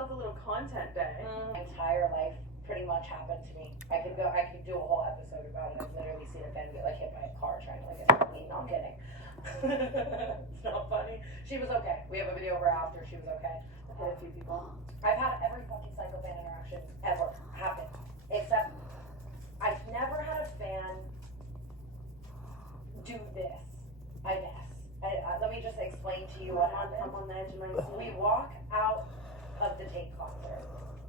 ourselves a little content day. My entire life pretty much happened to me. I could do a whole episode about it. I've literally seen a fan get like hit by a car trying to like attack me. Not kidding. It's not funny. She was okay. We have a video of her after. She was okay. Hit a few people. I've had every fucking psycho fan interaction ever happen, except I've never had a fan do this. I guess. Let me just explain to you what happened. I'm on the edge of my seat. We walk out of the Tate concert,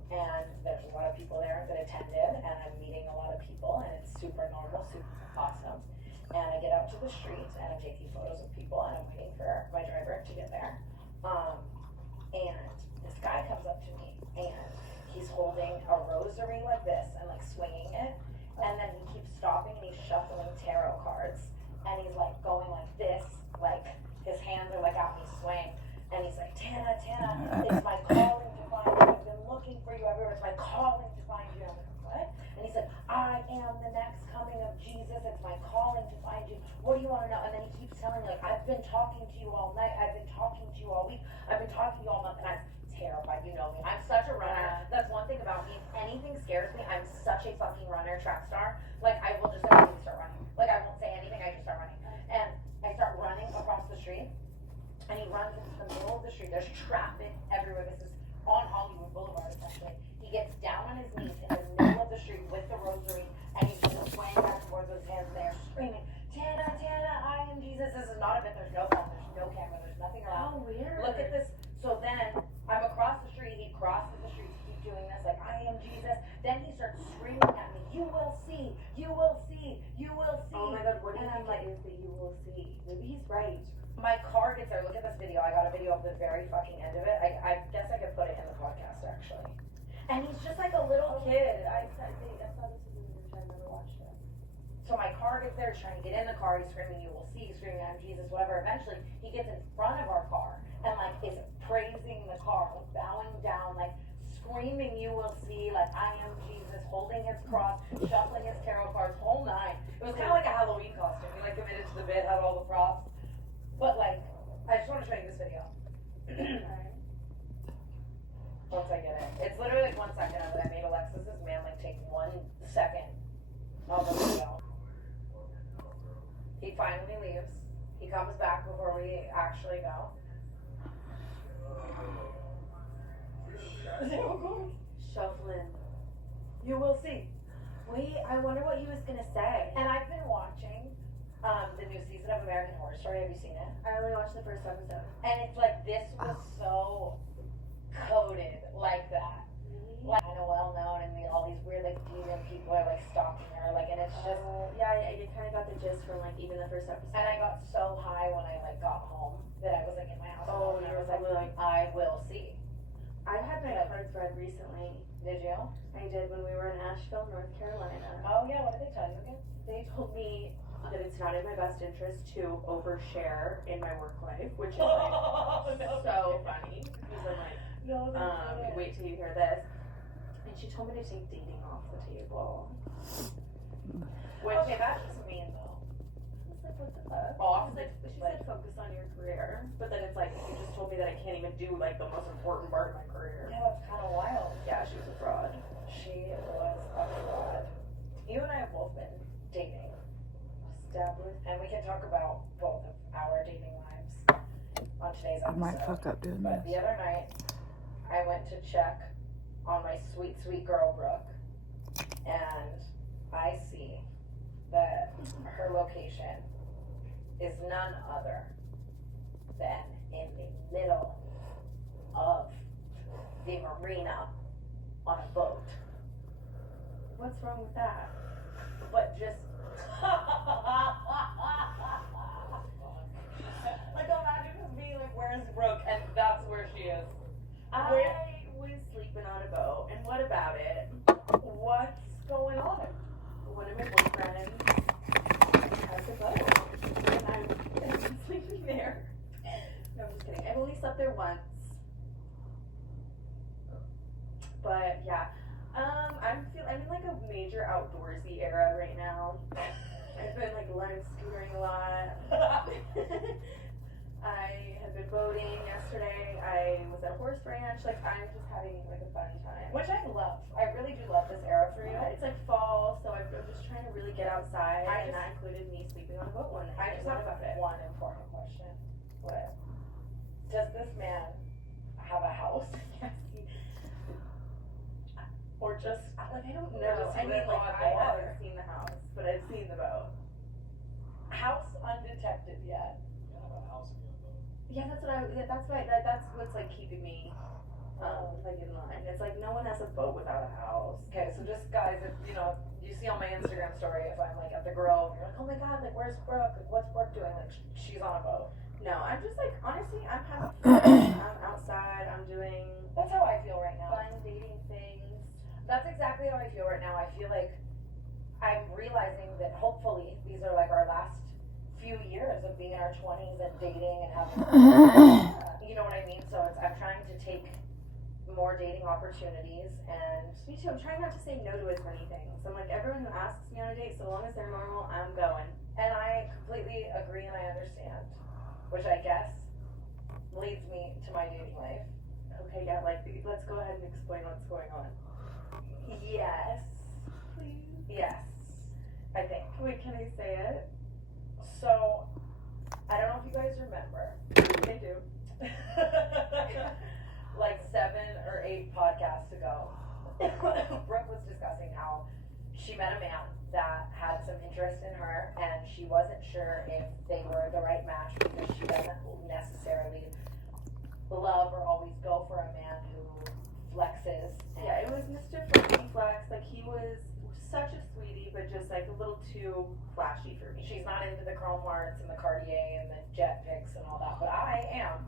and there's a lot of people there that attended, and I'm meeting a lot of people, and it's super normal, super awesome. And I get out to the street, and I'm taking photos of people, and I'm waiting for my driver to get there. And this guy comes up to me, and he's holding a rosary like this, and like swinging it, and then he keeps stopping, and he's shuffling tarot cards, and he's like going like this, like his hands are like out, and he's swaying, and he's like, Tana, it's my calling to find you. I've been looking for you everywhere. It's my calling to find you. I'm like, what? And he said, I am the next coming of Jesus. It's my calling to find you. What do you want to know? And then he keeps telling me, like, I've been talking to you all night. I've been talking to you all week. I've been talking to you all month. And I'm terrified. You know me. I'm such a runner. That's one thing about me. If anything scares me, I'm such a fucking runner, track star. Like, I will just immediately start running. Like, I won't say anything. I just start running. And I start running across the street. And he runs into the middle of the street. There's traffic everywhere. This is on Hollywood Boulevard, essentially. He gets down on his knees in the middle of the street with the rosary, and he's just swaying back and forth with his hands in there, screaming, Tana, I am Jesus. This is not a bit. There's no phone. There's no camera. There's nothing around. How weird. Look at this. So then, I'm across the street. He crosses the street to keep doing this, like, I am Jesus. Then he starts screaming at me, you will see, you will see, you will see. Oh my God, what do you And I'm think like, it is that you will see? Maybe he's right. my car gets there. Look at this video. I got a video of the very fucking end of it. I guess I could put it in the podcast, actually. And he's just like a little kid. I saw this in the movie. I never watched it. So my car gets there, trying to get in the car. He's screaming, you will see, screaming, I'm Jesus, whatever. Eventually, he gets in front of our car and, like, is praising the car, like, bowing down, like, screaming, you will see, like, I am Jesus, holding his cross, shuffling his tarot cards, whole nine. It was kind of like a Halloween costume. He, like, committed to the bit, had all the props. But, like, I just want to show you this video. Once I get it. It's literally like 1 second of it. I made Alexis's man, like, take 1 second of the video. He finally leaves. He comes back before we actually go. Shuffling. You will see. Wait, I wonder what he was gonna say. And I've been watching the new season of American Horror Story. Have you seen it? I only watched the first episode. And it's like, this was so coded like that. Like, kind of well known, and all these weird, like, demon people are, like, stalking her, like, and it's just. Yeah, I kind of got the gist from, like, even the first episode. And I got so high when I, like, got home that I was, like, in my house. Oh, and you I was were like, like, I will see. I had my cards read recently. Did you? I did when we were in Asheville, North Carolina. Oh, yeah, what did they tell you again? They told me that it's not in my best interest to overshare in my work life, which is like so funny. Because I'm like, wait till you hear this. And she told me to take dating off the table. Which, okay, that's just mean though. I was like, what the fuck? Off, She said focus on your career, but then it's like you just told me that I can't even do like the most important part of my career. Yeah, that's kind of wild. Yeah, she was a fraud. She was a fraud. You and I have both been dating. Established. And we can talk about both of our dating lives on today's episode. I might fuck up doing But this. the other night, I went to check on my sweet, sweet girl, Brooke, and I see that her location is none other than in the middle of the marina on a boat. What's wrong with that? But just like, imagine just being like, where's Brooke? And that's where she is. I was sleeping on a boat, and what about it? What's going on? One of my boyfriends has a boat, and I've been sleeping there. No, I'm just kidding. I've only slept there once. But yeah, I'm in like a major outdoorsy era right now. I've been like lime scootering a lot. I have been boating yesterday. I was at a horse ranch. Like, I'm just having like a fun time. Which I love. I really do love this era for you. It's like fall, so I'm just trying to really get outside, and that included me sleeping on a boat one night. I just have one important question. What? Does this man have a house? Yes. Or just, like, I don't know. I mean, like, I haven't seen the house, but I've seen the boat. House undetected yet. Yeah, that's what's like keeping me like in line. It's like no one has a boat without a house. Okay, so just guys, if you see on my Instagram story, if I'm like at the Grove, you're like, oh my god, like where's Brooke? Like what's Brooke doing? Like she's on a boat. No, I'm just like honestly, I'm having fun. I'm outside. I'm doing. That's how I feel right now. Fun dating things. That's exactly how I feel right now. I feel like I'm realizing that hopefully these are like our last few years of being in our 20s and dating and having you know what I mean? So I'm trying to take more dating opportunities, and me too. I'm trying not to say no to as many things. I'm like, everyone who asks me on a date, so long as they're normal, I'm going. And I completely agree and I understand, which I guess leads me to my dating life. Okay, yeah, like let's go ahead and explain what's going on. Yes. Please. Yes. I think. Wait, can I say it? So, I don't know if you guys remember. I do. Like 7 or 8 podcasts ago, Brooke was discussing how she met a man that had some interest in her, and she wasn't sure if they were the right match because she doesn't necessarily love or always go for a man who flexes. Yeah, it was Mr. Flexy Flex. Like, he was such a sweetie, but just like a little too flashy for me. She's not into the chrome hearts and the Cartier and the jet picks and all that, but I am.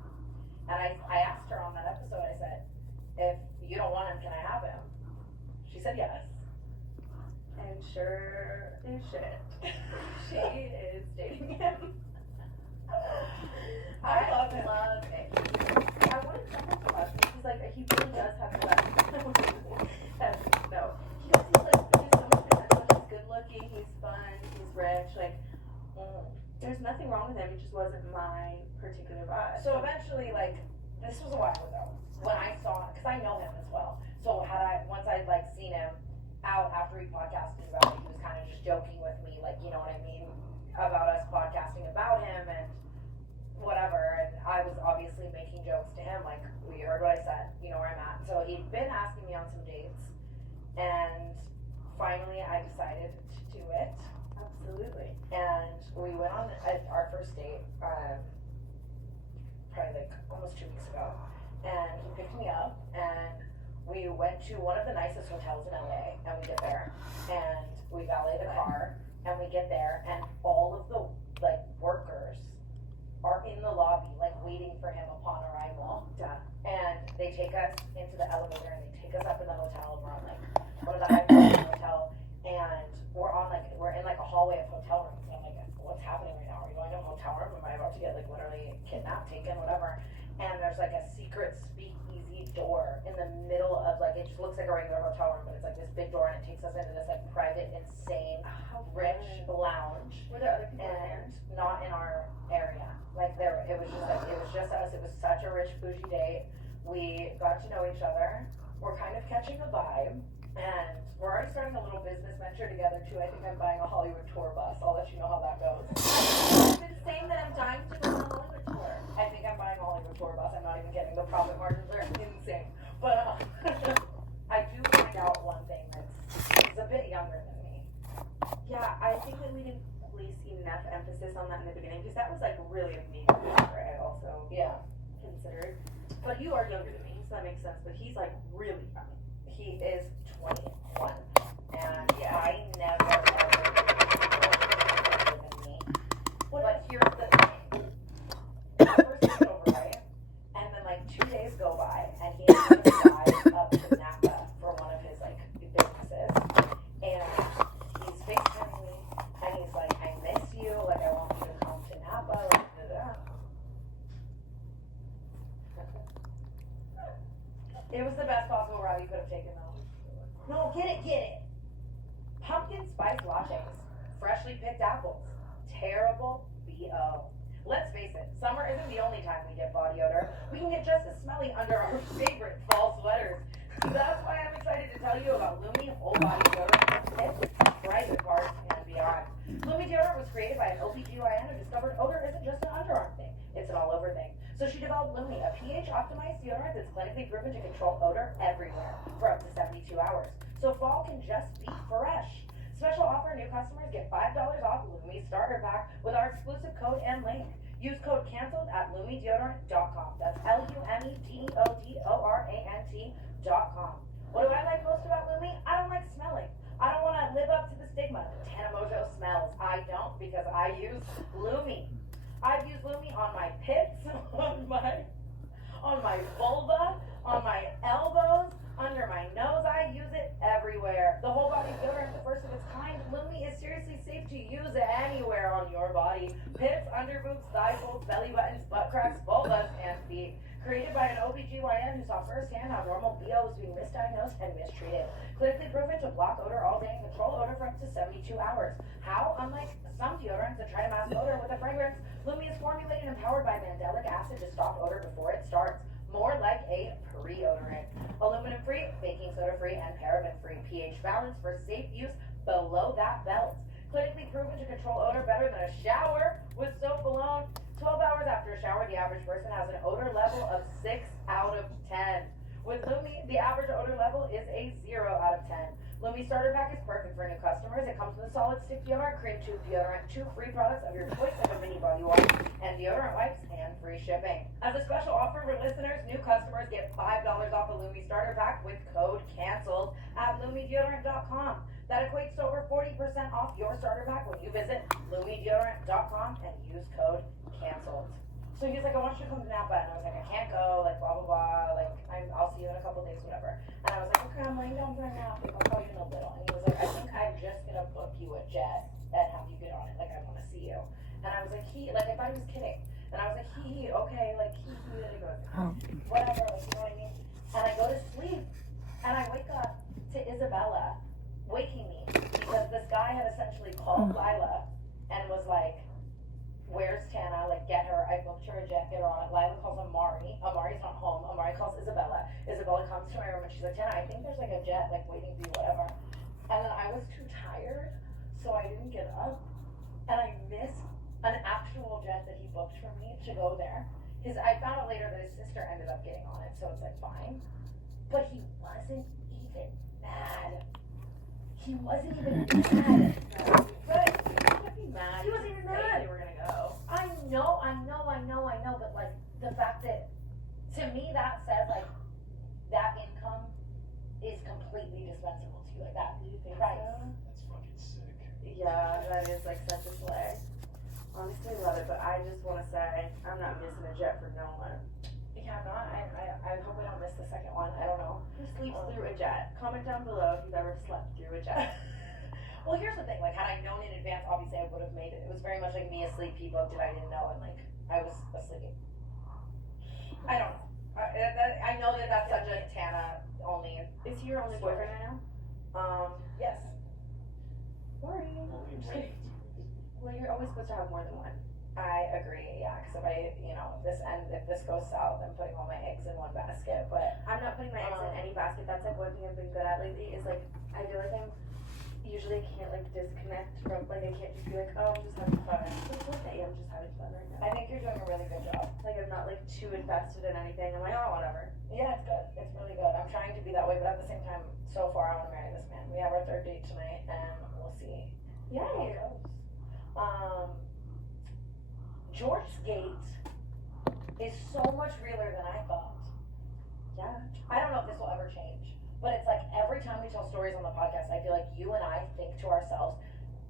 And I asked her on that episode, I said, if you don't want him, can I have him? She said yes. And sure as shit, she is dating him. I love him. Love it. I wanted someone to love me. He's like, he really does have the best. No. He's so much potential. He's good looking, he's fun, he's rich. Like, there's nothing wrong with him. It just wasn't my particular vibe. So eventually, like, this was a while ago when I saw, because I know him as well. So once I'd like seen him out after we podcasted about it, he was kind of just joking with me, like, you know what I mean, about us podcasting about him and whatever. And I was obviously making jokes to him, like, we heard what I said, you know where I'm at. So he'd been asking me on some dates, and finally I decided to do it. Absolutely. And we went on our first date, probably like almost 2 weeks ago. And he picked me up, and we went to one of the nicest hotels in LA, and we get there, and we valet the car, and we get there, and all of the like workers are in the lobby, like waiting for him upon arrival. Duh. And they take us into the elevator, and they take us up in the hotel, and we're on like one of the high floors of the hotel, and we're in like a hallway of hotel rooms. And I'm like, what's happening right now? Are we going to a hotel room? Am I about to get like literally kidnapped, taken, whatever? And there's like a secret speakeasy door in the middle of like, it just looks like a regular hotel room, but it's like this big door, and it takes us into this like private, insane, rich lounge. Were there other people in there? And not in our area. Like it was just us. It was such a rich bougie date. We got to know each other. We're kind of catching a vibe, and we're already starting a little business venture together too. I think I'm buying a Hollywood tour bus. I'll let you know how that goes. I've been saying that I'm dying to go on a Hollywood tour. I think I'm buying a Hollywood tour bus. I'm not even kidding. The profit margins are insane. But I do find out one thing that's a bit younger than me. Yeah, I think that we didn't place enough emphasis on that in the beginning, because that was like really a major factor I also considered. But you are younger than me, so that makes sense. But he's like really young. He is 21, and I never ever older than me. But here's the thing: first it's over, right? And then like 2 days go by, and he is going to drive up to Napa for one of his like businesses, and he's FaceTiming me, and he's like, "I miss you. Like I want you to come to Napa." Like, it was the best possible route you could have taken, though. No, get it. Pumpkin spice lattes, freshly picked apples, terrible BO. let's face it, summer isn't the only time we get body odor. We can get just as smelly under our favorite fall sweaters. That's why I'm excited to tell you about Lumi Whole Body Deodorant for tips, private parts, and beyond. Lumi deodorant was created by an OBGYN who discovered odor isn't just an underarm thing, it's an all-over thing. So she developed Lumi, a pH-optimized deodorant that's clinically proven to control odor everywhere for up to 72 hours. So fall can just be fresh. Special offer, new customers get $5 off Lumi starter pack with our exclusive code and link. Use code CANCELLED at LumiDeodorant.com. That's LumiDeodorant.com. What do I like most about Lumi? I don't like smelling. I don't want to live up to the stigma. Tana Mojo smells. I don't because I use Lumi. I've used Lumi on my pits, on my vulva, on my elbows, under my nose. I use it everywhere. The whole body deodorant, the first of its kind. Lumi is seriously safe to use anywhere on your body. Pits, underboobs, thigh folds, belly buttons, butt cracks, vulvas, and feet. Created by an OBGYN who saw firsthand how normal BO was being misdiagnosed and mistreated. Clinically proven to block odor all day and control odor for up to 72 hours. How? Unlike some deodorants that try to mask odor with a fragrance, Lumi is formulated and powered by mandelic acid to stop odor before it starts. More like a pre-odorant. Aluminum-free, baking soda-free, and paraben-free. pH balance for safe use below that belt. Clinically proven to control odor better than a shower with soap alone. 12 hours after a shower, the average person has an odor level of 6 out of 10. With Lumi, the average odor level is a 0 out of 10. Lumi Starter Pack is perfect for new customers. It comes with a solid stick deodorant, cream tube deodorant, 2 free products of your choice of a mini body wash, and deodorant wipes, and free shipping. As a special offer for listeners, new customers get $5 off a Lumi Starter Pack with code CANCELLED at LumiDeodorant.com. That equates to over 40% off your starter pack when you visit LumiDeodorant.com and use code CANCELLED. So he was like, I want you to come to Napa, and I was like, I can't go, like, blah, blah, blah, like, I'll see you in a couple days, whatever. And I was like, okay, I'm laying down for a nap, I'll call you in a little. And he was like, I think I'm just gonna book you a jet and have you get on it, like, I wanna see you. And I was like, I thought he was kidding. And I was like, okay, like, and he goes, whatever, like, you know what I mean? And I go to sleep, and I wake up to Isabella waking me, because this guy had essentially called Lila and was like, where's Tana? Like, get her. I booked her a jet, get her on it. Lila calls Amari. Amari's not home. Amari calls Isabella. Isabella comes to my room and she's like, Tana, I think there's like a jet like waiting for you, whatever. And then I was too tired, so I didn't get up. And I missed an actual jet that he booked for me to go there. I found out later that his sister ended up getting on it, so it's like fine. But he wasn't even mad. He wasn't even mad. But he wasn't even mad. They were gonna go. I know, but like the fact that, to me, that says like that income is completely dispensable to you, like that. Do you think price. so? That's fucking sick. Yeah, that is like such a slay. Honestly, love it, but I just want to say I'm not missing a jet for no one. Yeah, I hope I don't miss the second one. I don't know. Who sleeps through a jet? Comment down below if you've ever slept through a jet. Well, here's the thing, like, had I known in advance, obviously I would have made it. It was very much like me asleep, he booked it, I didn't know, and like, I was asleep. I don't know. I know that that's such a Tana only. Is he your only boyfriend right now? Yes. Sorry. Only rent. Well, you're always supposed to have more than one. I agree, yeah, because if this goes south, I'm putting all my eggs in one basket, but. I'm not putting my eggs in any basket. That's like one thing I've been good at lately is like, I feel like usually can't like disconnect from, like I can't just be like, oh, I'm just having fun. It's okay, I'm just having fun right now. I think you're doing a really good job. Like I'm not like too invested in anything. I'm like, oh, whatever. Yeah, it's good. It's really good. I'm trying to be that way, but at the same time, so far I want to marry this man. We have our 3rd date tonight, and we'll see. Yay. How it goes. George's Gate is so much realer than I thought. Yeah. I don't know if this will ever change, but it's like every time we tell stories on the podcast, I feel like you and I think to ourselves,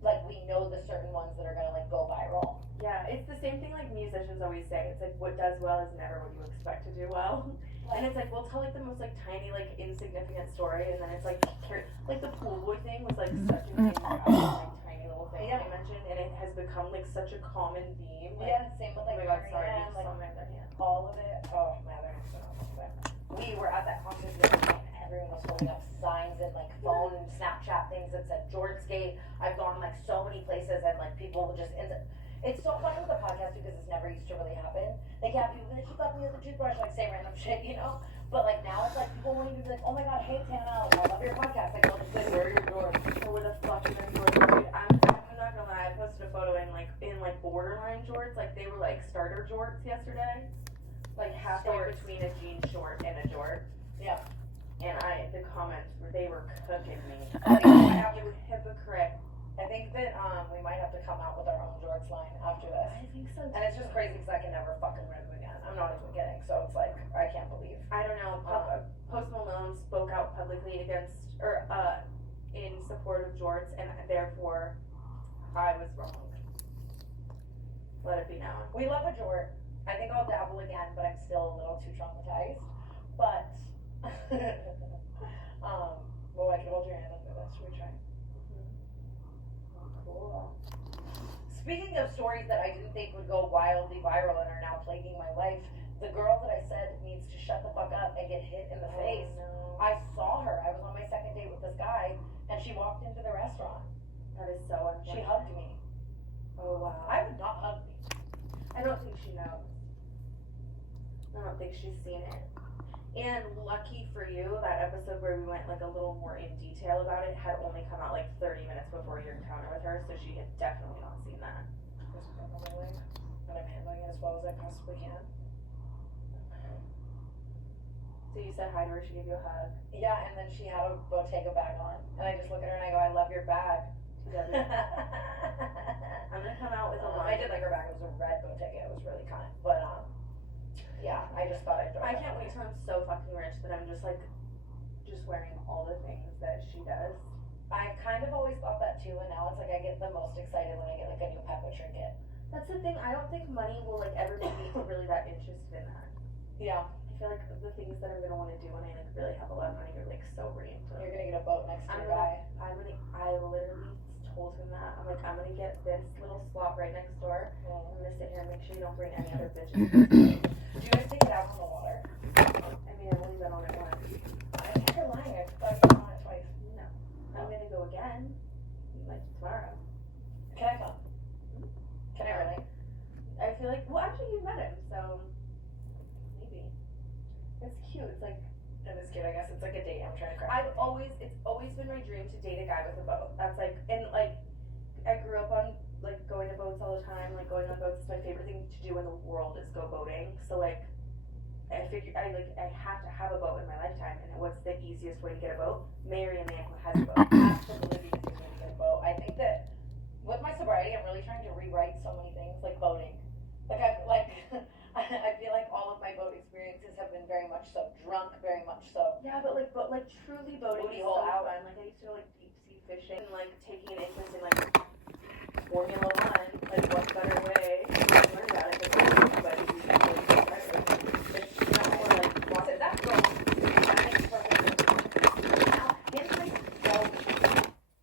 like we know the certain ones that are gonna like go viral. Yeah, it's the same thing like musicians always say. It's like what does well is never what you expect to do well. And it's like we'll tell like the most like tiny like insignificant story, and then it's like the pool boy thing was like such a thing, like tiny little thing I mentioned, and it has become like such a common theme. Like, Yeah, same with like oh my god, sorry, Marianne, like so my other hand. all of it. Oh my other hand's been awesome, but we were at that concert the other night, and everyone was holding up signs and like phone and Snapchat things that said George's Gate. I've gone like so many places, and like people will just It's so funny with the podcast because it's never used to really happen. Like, yeah, people be like, you got me with the toothbrush, like, say random shit, you know? But, like, now it's like, people won't even be like, oh my god, hey, Tana, like, I love your podcast. Like, they'll just be like, where are your drawers? Or where the fuck is your Jorts? Dude, I'm not gonna lie, I posted a photo in borderline jorts, like, they were, like, starter jorts yesterday. Like, halfway between a jean short and a jort. Yeah. And the comments, they were cooking me. I think we might have to hypocrite. I think that we might have to come out with our own jorts line after this. I think so too. And it's just crazy because I can never fucking wear them again. I'm not even kidding. So it's like, I can't believe. I don't know. Post Malone spoke out publicly against, in support of jorts, and therefore, I was wrong. Let it be known. We love a jort. I think I'll dabble again, but I'm still a little too traumatized. But, well, I can hold your hand under this. Should we try? Cool. Speaking of stories that I didn't think would go wildly viral and are now plaguing my life, the girl that I said needs to shut the fuck up and get hit in the face. No. I saw her. I was on my second date with this guy, and she walked into the restaurant. That is so unfortunate. She hugged me. Oh, wow. I would not hug me. I don't think she knows. I don't think she's seen it. And lucky for you, that episode where we went like a little more in detail about it had only come out like 30 minutes before your encounter with her, so she had definitely not seen that. Just put on my leg, and I'm handling it as well as I possibly can. So you said hi to her, she gave you a hug. Yeah, and then she had a Bottega bag on, and I just look at her and I go, I love your bag. She doesn't. I'm gonna come out with a line. I did like her bag. It was a red Bottega. It was really kind. But yeah, I just thought I'd throw I it can't out wait there. till I'm so fucking rich that I'm just wearing all the things that she does. I kind of always thought that too, and now it's like I get the most excited when I get like a new Peppa trinket. That's the thing. I don't think money will like ever make me really that interested in that. Yeah. I feel like the things that I'm gonna want to do when I like really have a lot of money are like so brain. You're gonna get a boat next to your guy. I literally told him that. I'm like, I'm gonna get this little slot right next door. I'm gonna sit here and make sure you don't bring any other bitches. Did you guys take it out from the water? I mean, I've only been on it once. I think you're lying. I thought you were on it twice. No. I'm gonna go again, like tomorrow. Can I come? Can I really? I feel like, well, actually, you met him, so maybe. It's cute. It's like, It is cute, I guess. It's like a date. I'm trying to crack. it's always been my dream to date a guy with a boat. That's like, and like, I grew up on like going to boats all the time. Like going on boats is my favorite thing to do in the world is go boating. So like, I figured I have to have a boat in my lifetime. And what's the easiest way to get a boat? Marry a man who has a boat. Absolutely the easiest way to get a boat. I think that with my sobriety, I'm really trying to rewrite so many things, like boating. I feel like all of my boat experiences have been very much so drunk, very much so. Yeah, but like truly boating Booty is hole so out. fun. Like I used to go like deep sea fishing and like taking an interest in like Formula One. Like what better way to learn about it than but it's not more like So that girl, that makes perfect sense. Now, in like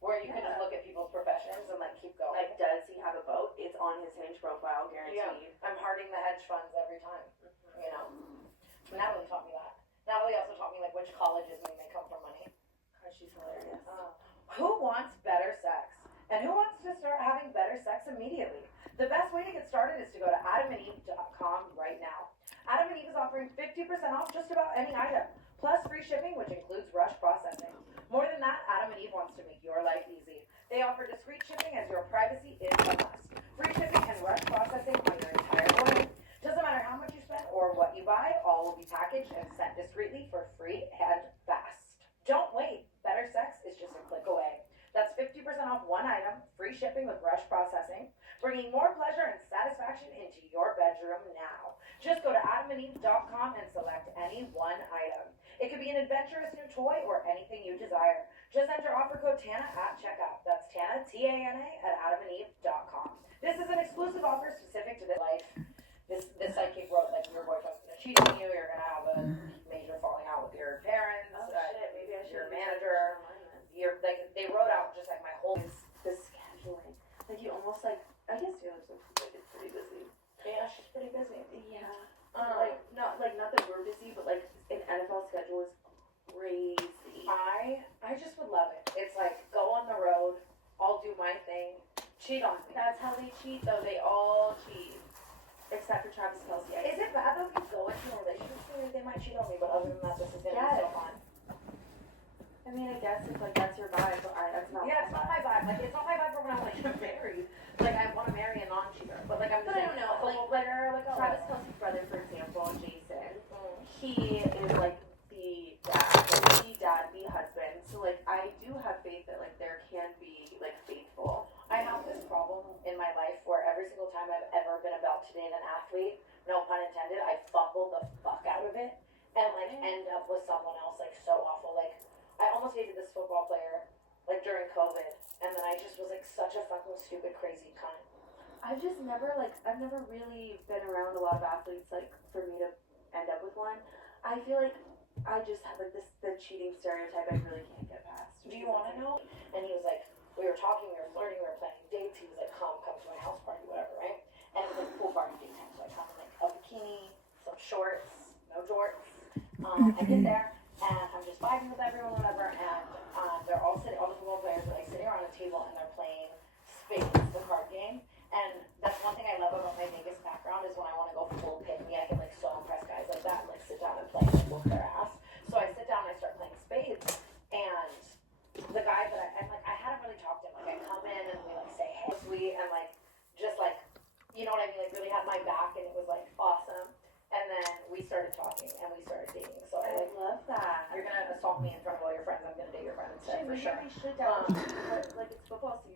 where you can just look at people's professions and like keep going. like does he have a boat? It's on his Hinge profile, guaranteed. Yeah, I'm hearting the hedge funds every time. You know, Natalie taught me that. Natalie also taught me like which colleges may come from money. God, she's hilarious. Who wants better sex? And who wants to start having better sex immediately? The best way to get started is to go to adamandeve.com right now. Adam and Eve is offering 50% off just about any item, plus free shipping, which includes rush processing. More than that, Adam and Eve wants to make your life easy. They offer discreet shipping as your privacy is a must. Free shipping and rush processing on your entire order. Doesn't matter how much you spend or what you buy, all will be packaged and sent discreetly for free and fast. Don't wait. Better sex is just a click away. That's 50% off one item, free shipping with rush processing, bringing more pleasure and satisfaction into your bedroom now. Just go to adamandeve.com and select any one item. It could be an adventurous new toy or anything you desire. Just enter offer code TANA at checkout. That's TANA, T-A-N-A, at adamandeve.com. This is an exclusive offer specific to this life. This psychic wrote like your boyfriend's gonna cheat on you, you're gonna have a major falling out with your parents, Shit, maybe I should your manager. You're like they wrote out just like my whole The scheduling. Like you almost like I guess Taylor Swift is pretty busy. yeah, she's pretty busy. Yeah. Not that we're busy, but like an NFL schedule is crazy. I just would love it. It's like go on the road, I'll do my thing, cheat on me. That's how they cheat, though. They all cheat. Except for Travis Kelce. Is it bad though if you go into a relationship where they might cheat on me, but other than that, this is gonna be so fun? I mean, I guess it's like that's your vibe, but that's not. Yeah, it's not my vibe. Like, it's not my vibe for when I'm like married. Like, I want to marry a non-cheater, but like I'm just. But I don't know. Like Travis Kelce's brother, for example, Jason. He is like the dad, the husband. So like, I do have faith that like there can be like faithful. I have this problem in my life where every single time I've ever been about to date an athlete, no pun intended, I fumble the fuck out of it and like end up with someone else like so awful. Like I almost dated this football player like during COVID, and then I just was like such a fucking stupid crazy cunt. I've never really been around a lot of athletes like for me to end up with one. I feel like I just have like the cheating stereotype I really can't get past. Do you want to know? And he was like, we were talking, we were flirting, we were planning dates. He was like, come to my house party, whatever, right? And it was like pool party date time, so I come in like a bikini, some shorts, no jorts. I get there and I'm just vibing with everyone, whatever, and they're all sitting, all the football players are like sitting around a table and they're playing Spades, the card game. And that's one thing I love about my Vegas background is when I want to go full pick me, I can like so impress guys like that and like sit down and play and whoop their ass. So I sit down and I start playing Spades, and the guy that I hadn't really talked to him. Like I come in and we like say hey, sweet, and like just like you know what I mean, like really had my back, and it was like awesome. And then we started talking and we started dating. So I like love that. you're gonna assault me in front of all your friends. I'm gonna date your friend instead for sure. We should like it's football season.